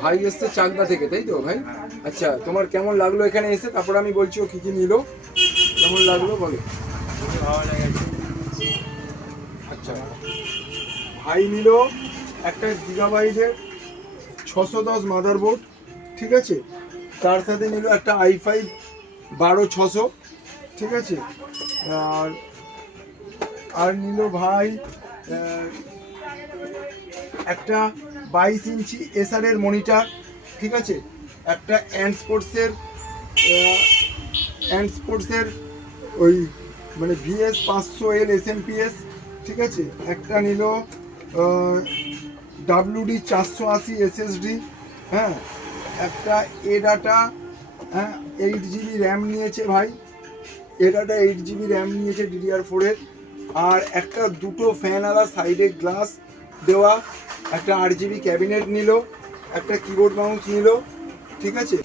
ভাই এসছে চাকদা থেকে, তাই তো ভাই? আচ্ছা, তোমার কেমন লাগলো এখানে এসে? তারপর আমি বলছি ও কী কী নিল, কেমন লাগলো বলো। খুবই ভালো লেগেছে। আচ্ছা, ভাই নিল একটা গিগাবাইটের 610 মাদারবোর্ড, ঠিক আছে। তার সাথে নিল একটা i5 12 600, ঠিক আছে। আর আর নিল ভাই একটা 22 ইঞ্চি এসআরের মনিটর, ঠিক আছে। একটা অ্যান্ড স্পোর্টসের ওই মানে VS500L SMPS, ঠিক আছে। একটা নিল WD 480 SSD, হ্যাঁ। একটা এডাটা, হ্যাঁ, 8 GB র্যাম নিয়েছে ভাই। এডাটা 8 GB র্যাম নিয়েছে DDR4-এর। আর একটা দুটো ফ্যান আলা সাইডে গ্লাস দেওয়া একটা 8 GB ক্যাবিনেট নিল, একটা কিবোর্ড মাউস নিল, ঠিক আছে।